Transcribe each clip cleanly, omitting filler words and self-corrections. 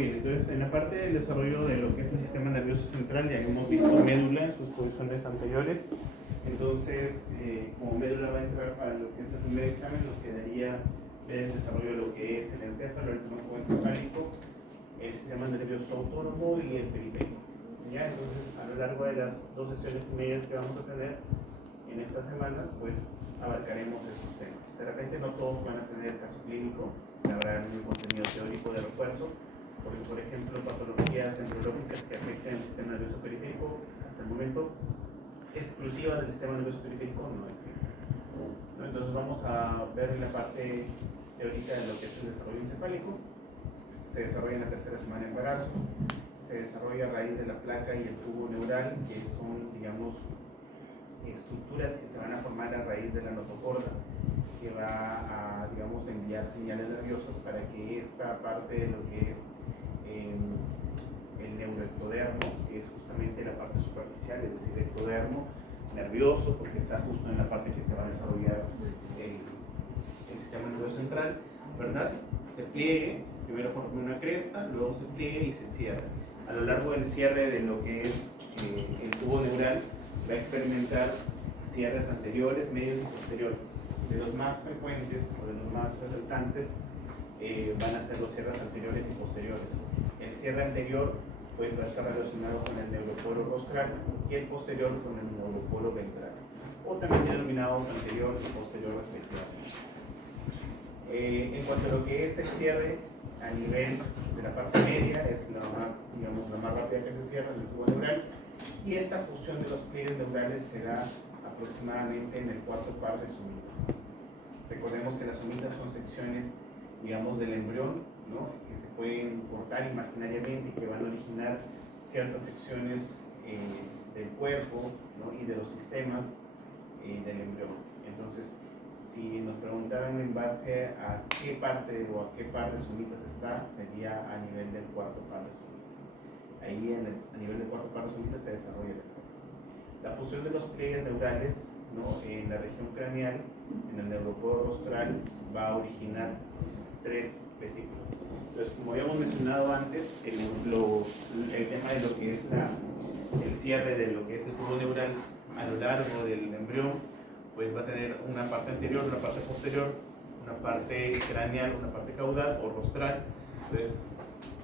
bien, entonces en la parte del desarrollo de lo que es el sistema nervioso central ya hemos visto médula en sus posiciones anteriores. Entonces, como médula va a entrar para lo que es el primer examen, nos quedaría ver el desarrollo de lo que es el encéfalo, el tronco encefálico, el sistema nervioso autónomo y el periférico. ¿Ya? Entonces, a lo largo de las 2 sesiones y media que vamos a tener en esta semana, pues abarcaremos esos temas. De repente no todos van a tener caso clínico, habrá un contenido teórico de refuerzo, porque por ejemplo patologías neurológicas que afecten el sistema nervioso periférico, hasta el momento exclusiva del sistema nervioso periférico no existe. ¿No? Entonces vamos a ver la parte teórica de lo que es el desarrollo encefálico. Se desarrolla en la tercera semana de embarazo, se desarrolla a raíz de la placa y el tubo neural, que son, digamos, estructuras que se van a formar a raíz de la notocorda, que va a, digamos, enviar señales nerviosas para que esta parte de lo que es el neuroectodermo, que es justamente la parte superficial, es decir, ectodermo nervioso, porque está justo en la parte que se va a desarrollar el sistema nervioso central, ¿verdad? Se pliegue, primero forma una cresta, luego se pliegue y se cierra. A lo largo del cierre de lo que es el tubo neural, va a experimentar cierres anteriores, medios y posteriores. De los más frecuentes o de los más resaltantes van a ser los cierres anteriores y posteriores. El cierre anterior pues va a estar relacionado con el neuropolo rostral y el posterior con el neuropolo ventral, o también denominados anterior y posterior respectivamente. En cuanto a lo que es el cierre a nivel de la parte media, es la más, digamos, la más rápida que se cierra en el tubo neural, y esta fusión de los pliegues neurales se da aproximadamente en el cuarto par de somitas. Recordemos que las somitas son secciones, digamos, del embrión, ¿no? Que se pueden cortar imaginariamente y que van a originar ciertas secciones del cuerpo, ¿no? Y de los sistemas del embrión. Entonces, si nos preguntaran en base a qué parte o a qué par de somitas está, sería a nivel del cuarto par de somitas. Ahí a nivel del cuarto par de somitas se desarrolla el encéfalo. La fusión de los pliegues neurales, ¿no? En la región craneal, en el neuropolo rostral, va a originar 3 vesículas. Entonces, como habíamos mencionado antes, el tema de lo que es el cierre de lo que es el tubo neural a lo largo del embrión, pues va a tener una parte anterior, una parte posterior, una parte craneal, una parte caudal o rostral. Entonces,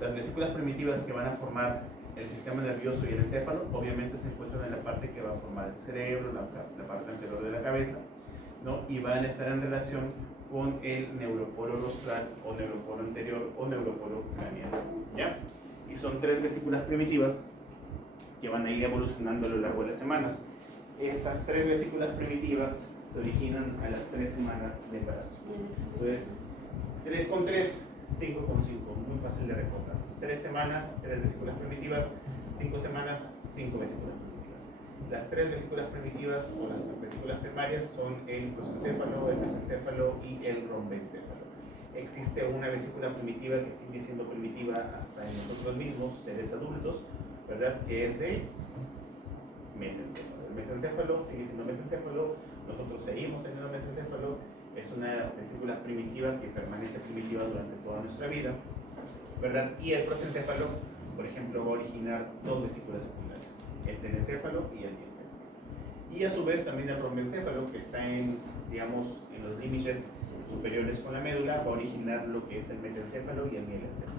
las vesículas primitivas que van a formar el sistema nervioso y el encéfalo, obviamente se encuentran en la parte que va a formar el cerebro, la parte anterior de la cabeza, ¿no? Y van a estar en relación con el neuropolo rostral o neuropolo anterior o neuropolo craneal, ¿ya? Y son 3 vesículas primitivas que van a ir evolucionando a lo largo de las semanas. Estas 3 vesículas primitivas se originan a las 3 semanas de embarazo. Entonces, 3 con 3, 5 con 5, muy fácil de recordar. 3 semanas, 3 vesículas primitivas, 5 semanas, 5 vesículas primitivas. Las 3 vesículas primitivas o las vesículas primarias son el prosencéfalo, el mesencéfalo y el rombencéfalo. Existe una vesícula primitiva que sigue siendo primitiva hasta en nosotros mismos, seres adultos, ¿verdad? Que es de mesencéfalo. El mesencéfalo sigue siendo mesencéfalo, nosotros seguimos teniendo mesencéfalo, es una vesícula primitiva que permanece primitiva durante toda nuestra vida, ¿verdad? Y el prosencéfalo, por ejemplo, va a originar 2 vesículas secundarias, el tenencéfalo y el diencéfalo. Y a su vez también el rombencéfalo, que está en, digamos, en los límites superiores con la médula, va a originar lo que es el metencéfalo y el mielencéfalo.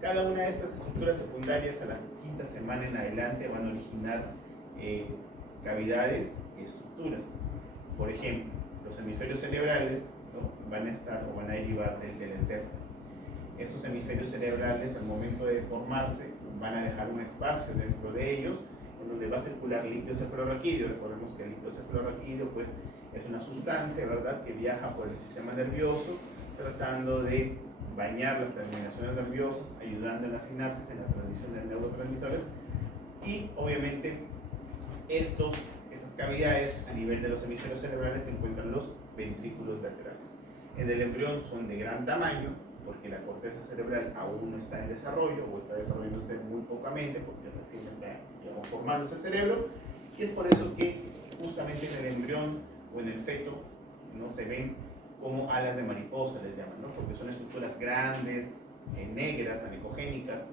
Cada una de estas estructuras secundarias a la 5ª semana en adelante van a originar cavidades y estructuras. Por ejemplo, los hemisferios cerebrales, ¿no? Van a estar o van a derivar del encéfalo. Estos hemisferios cerebrales, al momento de formarse, van a dejar un espacio dentro de ellos en donde va a circular líquido cefalorraquídeo. Recordemos que el líquido cefalorraquídeo pues, es una sustancia, ¿verdad?, que viaja por el sistema nervioso tratando de bañar las terminaciones nerviosas, ayudando en la sinapsis, en la transmisión de neurotransmisores, y obviamente estas cavidades a nivel de los hemisferios cerebrales se encuentran los ventrículos laterales. En el embrión son de gran tamaño porque la corteza cerebral aún no está en desarrollo o está desarrollándose muy pocamente porque recién está, digamos, formándose el cerebro, y es por eso que justamente en el embrión o en el feto no se ven como alas de mariposa, les llaman, ¿no? Porque son estructuras grandes, negras, anecogénicas,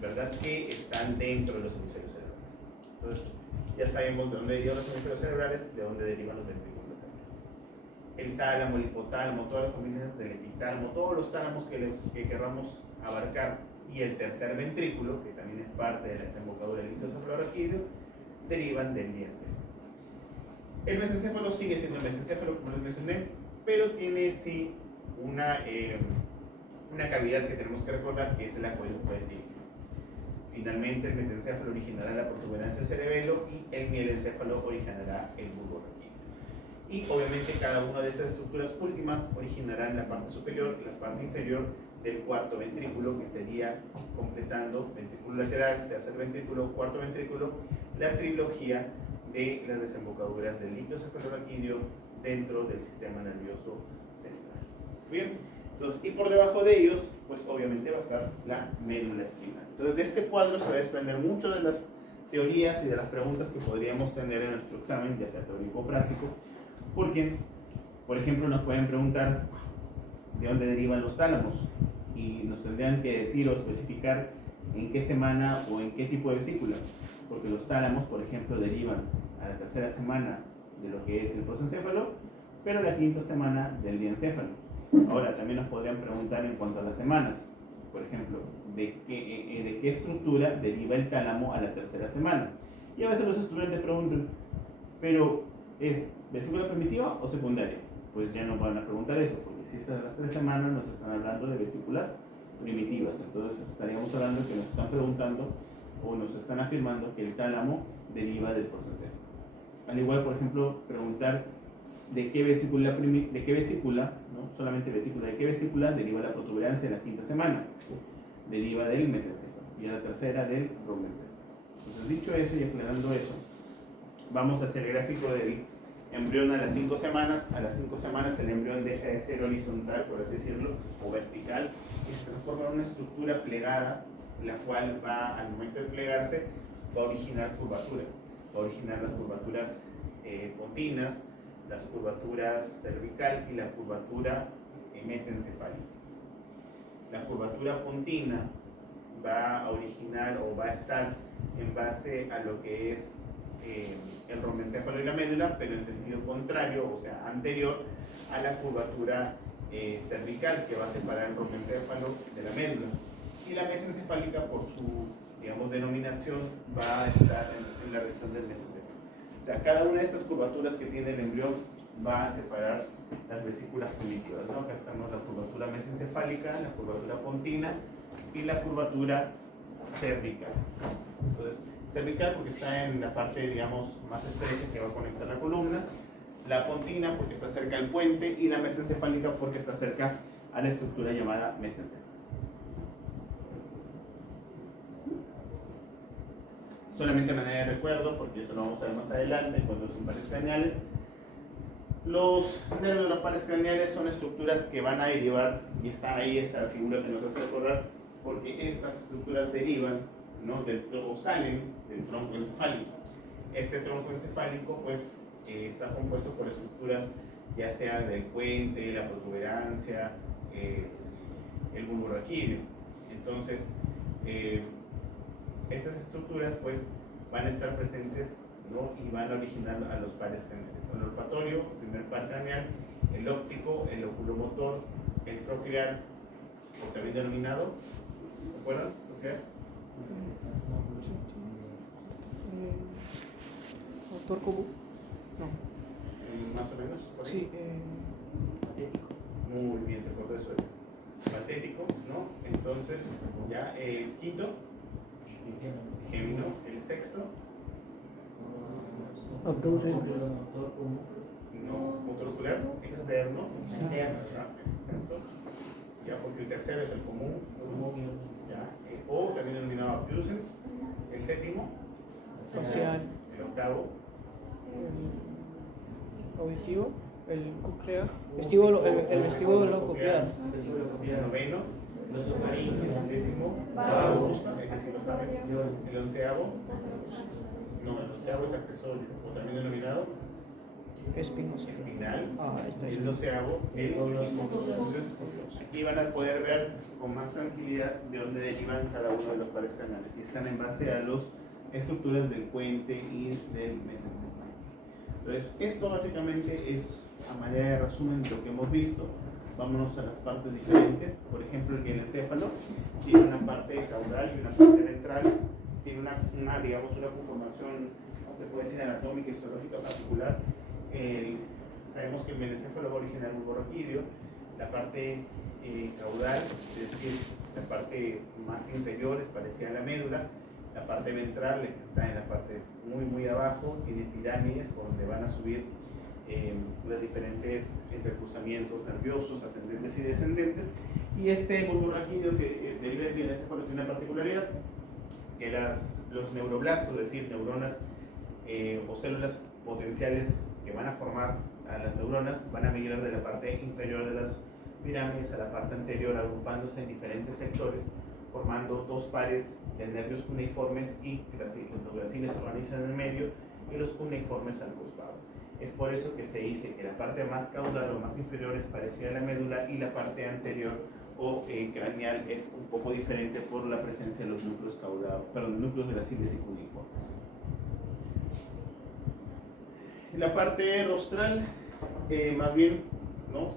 ¿verdad? Que están dentro de los hemisferios cerebrales. Entonces, ya sabemos de dónde derivan los hemisferios cerebrales, de dónde derivan los ventrículos laterales. El tálamo, el hipotálamo, todas las familias del epitálamo, todos los tálamos que queramos abarcar, y el tercer ventrículo, que también es parte de la desembocadura del líquido cefalorraquídeo, derivan del diencéfalo. El mesencéfalo sigue siendo el mesencéfalo, como les mencioné, pero tiene sí una cavidad que tenemos que recordar, que es el acueducto de Silvio. Finalmente, el metencéfalo originará la protuberancia del cerebelo y el mielencéfalo originará el bulbo raquídeo. Y obviamente cada una de estas estructuras últimas originará en la parte superior y la parte inferior del cuarto ventrículo, que sería, completando ventrículo lateral, tercer ventrículo, cuarto ventrículo, la trilogía de las desembocaduras del líquido cefalorraquídeo dentro del sistema nervioso central. Bien, entonces, y por debajo de ellos, pues obviamente va a estar la médula espinal. Entonces, de este cuadro se va a desprender mucho de las teorías y de las preguntas que podríamos tener en nuestro examen, ya sea teórico o práctico, porque, por ejemplo, nos pueden preguntar de dónde derivan los tálamos y nos tendrían que decir o especificar en qué semana o en qué tipo de vesícula, porque los tálamos, por ejemplo, derivan a la tercera semana de lo que es el prosencéfalo, pero a la quinta semana del diencéfalo. Ahora, también nos podrían preguntar en cuanto a las semanas, por ejemplo, de qué estructura deriva el tálamo a la tercera semana. Y a veces los estudiantes preguntan, ¿pero es vesícula primitiva o secundaria? Pues ya no van a preguntar eso, porque si estas las 3 semanas nos están hablando de vesículas primitivas, entonces estaríamos hablando que nos están preguntando o nos están afirmando que el tálamo deriva del prosencéfalo. Al igual, por ejemplo, preguntar de qué vesícula, no solamente vesícula, de qué vesícula deriva la protuberancia en la quinta semana, deriva del metencéfalo, y a la tercera del rhombencéfalo. Entonces, dicho eso y aclarando eso, vamos hacia el gráfico del embrión a las 5 semanas. A las 5 semanas el embrión deja de ser horizontal, por así decirlo, o vertical, y se transforma en una estructura plegada, la cual va, al momento de plegarse, va a originar curvaturas. Va a originar las curvaturas pontinas, las curvaturas cervical y la curvatura mesencefálica. La curvatura pontina va a originar o va a estar en base a lo que es el rhombencéfalo y la médula, pero en sentido contrario, o sea, anterior a la curvatura cervical, que va a separar el rhombencéfalo de la médula. Y la mesencefálica, por su, digamos, denominación, va a estar en la región del mesencéfalo. O sea, cada una de estas curvaturas que tiene el embrión va a separar las vesículas primitivas, ¿no? Acá estamos la curvatura mesencefálica, la curvatura pontina y la curvatura cervical. Entonces, cervical porque está en la parte, digamos, más estrecha que va a conectar la columna, la pontina porque está cerca del puente y la mesencefálica porque está cerca a la estructura llamada mesencéfalo. Solamente a manera de recuerdo, porque eso lo vamos a ver más adelante cuando son pares craneales. Los nervios de los pares craneales son estructuras que van a derivar, y está ahí esa figura que nos hace recordar, porque estas estructuras derivan, ¿no?, o salen del tronco encefálico. Este tronco encefálico pues está compuesto por estructuras ya sea del puente, la protuberancia, el bulbo raquídeo. Entonces, estas estructuras pues van a estar presentes, ¿no?, y van a originar a los pares craneales. El olfatorio, primer par craneal, el óptico, el oculomotor, el procrear, o también denominado, ¿se acuerdan? ¿Procrear? Autor común. No. Más o menos. ¿Por ahí? Sí. Patético. Muy bien, se acordó, eso es. Patético, ¿no? Entonces, ya el quinto, gemino, el sexto, Autor común. no, motor ocular, externo, Externo. exacto. Ya, porque el tercero es el común, ya, o también denominado obtuscens, el séptimo, facial, el octavo, el auditivo, el coclear, el vestíbulo coclear. el noveno, el décimo, ese sí lo saben, el onceavo, no, el onceavo es accesorio, o también denominado Espinosa. espinal, Ah, ahí está. el doceavo, el hipócrita. Entonces, aquí van a poder ver con más tranquilidad de dónde derivan cada uno de los pares canales y están en base a las estructuras del puente y del mesencéfalo. Entonces, esto básicamente es a manera de resumen lo que hemos visto. Vámonos a las partes diferentes. Por ejemplo, el encéfalo tiene una parte caudal y una parte ventral. Tiene digamos, una conformación, se puede decir, anatómica y histológica particular. Sabemos que el menencéfalo va a originar un borraquídeo. La parte caudal, es decir, la parte más inferior es parecida a la médula. La parte ventral, que está en la parte muy abajo, tiene pirámides por donde van a subir los diferentes entrecruzamientos nerviosos, ascendentes y descendentes. Y este bulbo raquídeo que deriva del encéfalo tiene una particularidad, que los neuroblastos, es decir, neuronas o células potenciales que van a formar a las neuronas, van a migrar de la parte inferior de las pirámides a la parte anterior, agrupándose en diferentes sectores, formando dos pares de nervios cuneiformes y los graciles se organizan en el medio y los cuneiformes al costado. Es por eso que se dice que la parte más caudal o más inferior es parecida a la médula y la parte anterior o craneal es un poco diferente por la presencia de los núcleos núcleos graciles y cuneiformes. La parte rostral, más bien, ¿no?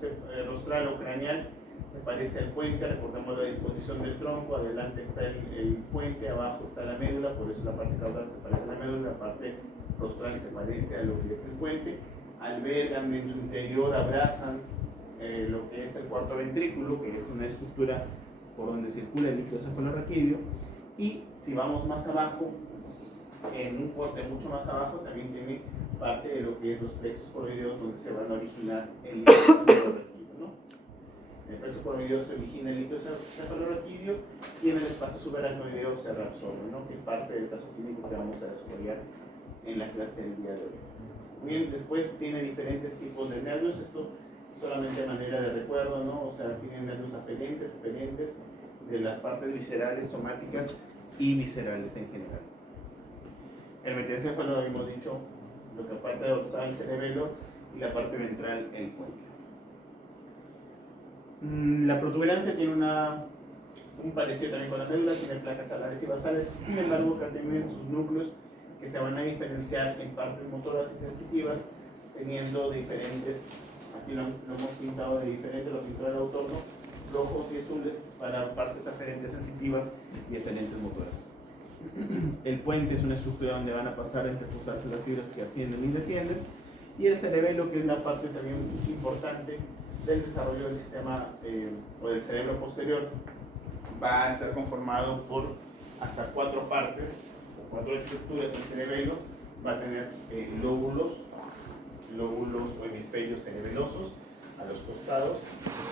Rostral o craneal, se parece al puente. Recordemos la disposición del tronco, adelante está el puente, abajo está la médula, por eso la parte caudal se parece a la médula, la parte rostral se parece a lo que es el puente. Albergan en su interior, abrazan lo que es el cuarto ventrículo, que es una estructura por donde circula el líquido cefalorraquídeo. Y si vamos más abajo, en un corte mucho más abajo, también tiene parte de lo que es los plexos coroideos, donde se van a originar el líquido cefalorraquídeo, ¿no? En el plexo coroideo se origina el líquido cefalorraquídeo y en el espacio subaracnoideo se reabsorbe, ¿no? Que es parte del caso clínico que vamos a desarrollar en la clase del día de hoy. Bien, después tiene diferentes tipos de nervios, esto solamente de manera de recuerdo, ¿no? O sea, tiene nervios aferentes de las partes viscerales, somáticas y viscerales en general. El metencéfalo, habíamos dicho, lo que parte dorsal, el cerebelo, y la parte ventral, el puente. La protuberancia tiene un parecido también con la médula, tiene placas alares y basales, sin embargo, que tienen sus núcleos que se van a diferenciar en partes motoras y sensitivas, teniendo diferentes, aquí lo hemos pintado de diferente, lo pintó el autor, ¿no? Rojos y azules para partes aferentes sensitivas y aferentes motoras. El puente es una estructura donde van a pasar a intercruzarse las fibras que ascienden y descienden, y el cerebelo, que es la parte también importante del desarrollo del sistema o del cerebro posterior, va a estar conformado por hasta 4 partes o 4 estructuras. El cerebelo va a tener lóbulos o hemisferios cerebelosos a los costados,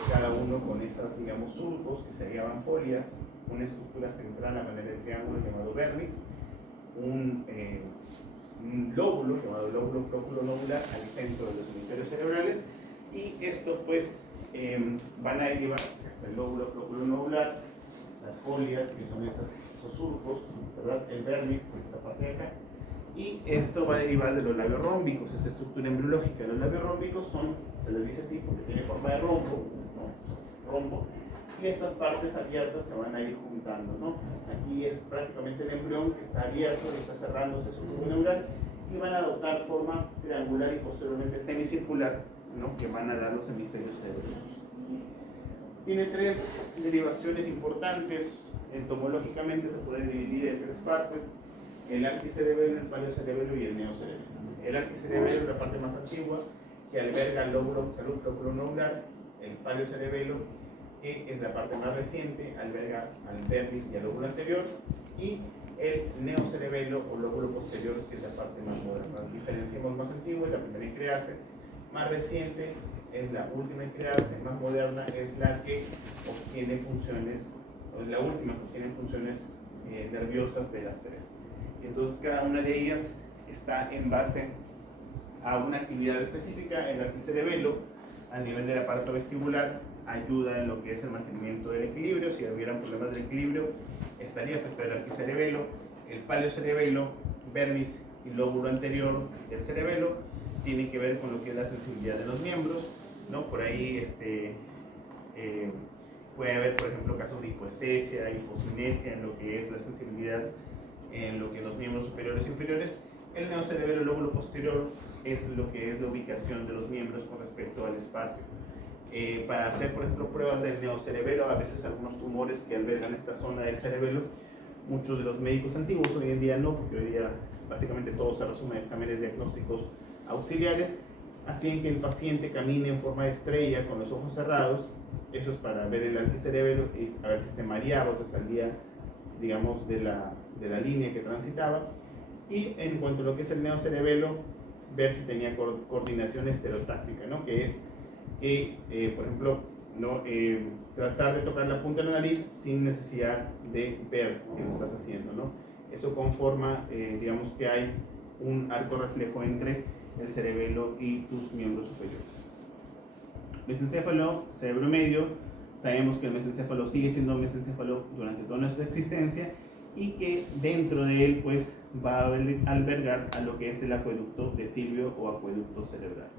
cada uno con esas, digamos, surcos que se llaman folias, una estructura central a manera de triángulo llamado vernix, un lóbulo llamado lóbulo flóculo nodular al centro de los hemisferios cerebrales, y esto pues van a derivar hasta el lóbulo flóculo nodular, las folias, que son esos surcos, ¿verdad? El vernix, que es esta parte de acá, y esto va a derivar de los labios rómbicos, esta estructura embriológica. Los labios rómbicos se les dice así porque tiene forma de rombo, ¿no? Rombo, y estas partes abiertas se van a ir juntando, ¿no? Aquí es prácticamente el embrión que está abierto, que está cerrándose su tubo neural, y van a adoptar forma triangular y posteriormente semicircular, ¿no? Que van a dar los hemisferios cerebrosos. Tiene 3 derivaciones importantes. Entomológicamente se pueden dividir en 3 partes: el arquicerebelo, el paleocerebelo y el neocerebelo. El arquicerebelo es la parte más antigua, que alberga el lóbulo flóculo nodular. El paleocerebelo, que es la parte más reciente, alberga al vernix y al lóbulo anterior, y el neocerebelo o lóbulo posterior, que es la parte más moderna. Diferenciamos: más antigua es la primera en crearse, más reciente es la última en crearse, más moderna es la que obtiene funciones, o es la última que obtiene funciones nerviosas de las 3. Y entonces cada una de ellas está en base a una actividad específica. El arquicerebelo, a nivel del aparato vestibular, ayuda en lo que es el mantenimiento del equilibrio. Si hubieran problemas de equilibrio, estaría afectado el arquicerebelo. El paleocerebelo, vernix y lóbulo anterior del cerebelo, tiene que ver con lo que es la sensibilidad de los miembros, ¿no? Por ahí puede haber, por ejemplo, casos de hipoestesia, hipocinesia en lo que es la sensibilidad en lo que los miembros superiores e inferiores. El neocerebelo lóbulo posterior es lo que es la ubicación de los miembros con respecto al espacio. Para hacer, por ejemplo, pruebas del neocerebelo, a veces algunos tumores que albergan esta zona del cerebelo, muchos de los médicos antiguos, hoy en día no, porque hoy día básicamente todo se resume a exámenes diagnósticos auxiliares, hacían que el paciente camine en forma de estrella con los ojos cerrados. Eso es para ver el anticerebelo y a ver si se mareaba o se salía, digamos, de la línea que transitaba. Y en cuanto a lo que es el neocerebelo, ver si tenía coordinación estereotáctica, ¿no? Que es que, por ejemplo, ¿no? Tratar de tocar la punta de la nariz sin necesidad de ver que lo estás haciendo, ¿no? Eso conforma, digamos, que hay un arco reflejo entre el cerebelo y tus miembros superiores. Mesencéfalo, cerebro medio. Sabemos que el mesencéfalo sigue siendo mesencéfalo durante toda nuestra existencia y que dentro de él pues va a albergar a lo que es el acueducto de Silvio o acueducto cerebral.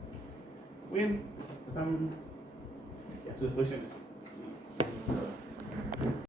Muy bien, están ya sus exposiciones.